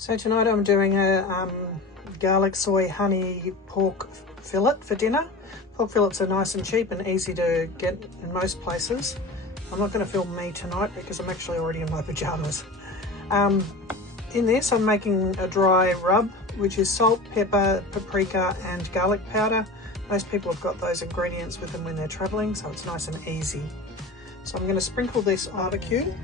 So tonight I'm doing a garlic soy honey pork fillet for dinner. Pork fillets are nice and cheap and easy to get in most places. I'm not going to film me tonight because I'm actually already in my pajamas. In this I'm making a dry rub, which is salt, pepper, paprika and garlic powder. Most people have got those ingredients with them when they're travelling, so it's nice and easy. So I'm going to sprinkle this barbecue.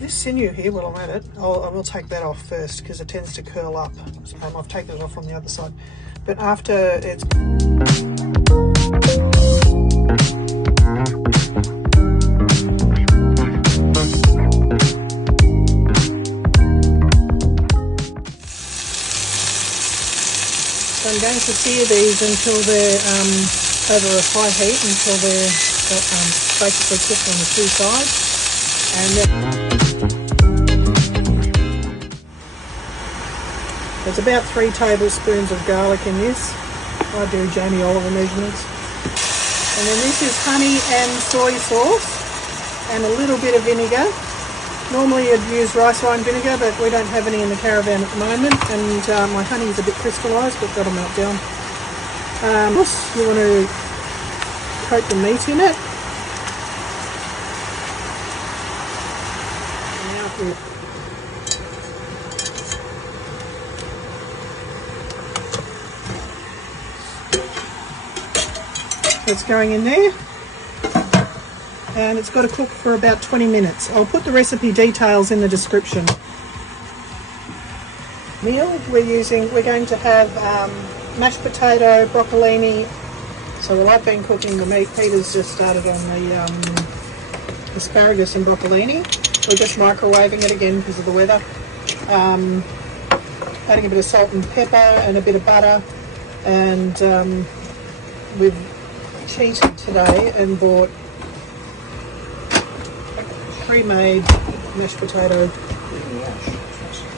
This sinew here, while I'm at it, I will take that off first because it tends to curl up. So I've taken it off on the other side. But after it's... So I'm going to sear these until they're over a high heat, until they're basically cooked on the two sides. And then there's about 3 tablespoons of garlic in this. I do Jamie Oliver measurements. And then this is honey and soy sauce and a little bit of vinegar. Normally you'd use rice wine vinegar, but we don't have any in the caravan at the moment, and my honey is a bit crystallised, but that'll melt down. You want to coat the meat in it. It's going in there, and it's got to cook for about 20 minutes. I'll put the recipe details in the description. Meal we're going to have mashed potato, broccolini. So while I've been cooking the meat, Peter's just started on the asparagus and broccolini. We're just microwaving it again because of the weather. Adding a bit of salt and pepper and a bit of butter, and we've cheated today and bought pre-made mashed potato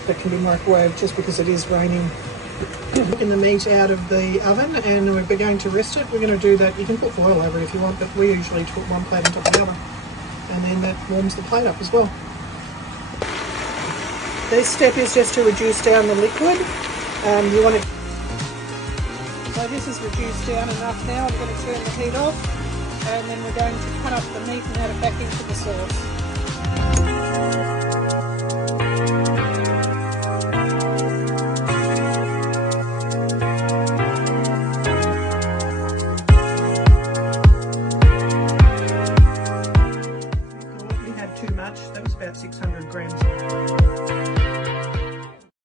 that can be microwaved just because it is raining. Taking the meat out of the oven, and we're going to rest it. We're going to do that. You can put foil over it if you want, but we usually put one plate on top of the other, and then that warms the plate up as well. This step is just to reduce down the liquid. You want to... So this is reduced down enough now. I'm going to turn the heat off, and then we're going to cut up the meat and add it back into the sauce.